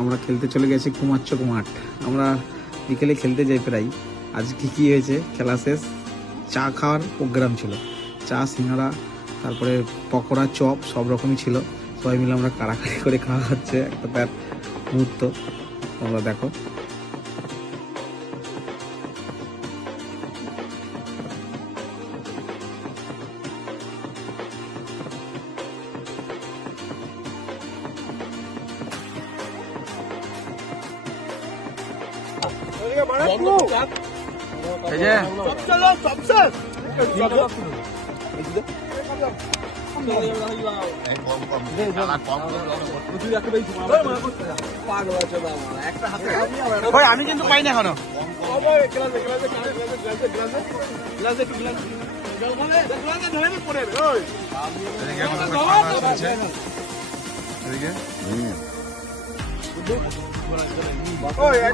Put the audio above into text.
আমরা খেলতে চলে গেছি কুমারচক মাঠ। আমরা বিকেলে খেলতে যাই প্রায়। আজকে কি হয়েছে, খেলা শেষ, চা খাওয়ার প্রোগ্রাম ছিল। চা, সিঙ্গাড়া, তারপরে পকোড়া, চপ সব রকমই ছিল। সবাই মিলে আমরা কাড়াকাড়ি করে খাওয়া হচ্ছে, একটা তার মুহূর্ত তোমরা দেখো। এই যে আমি কিন্তু পাই না এখনো।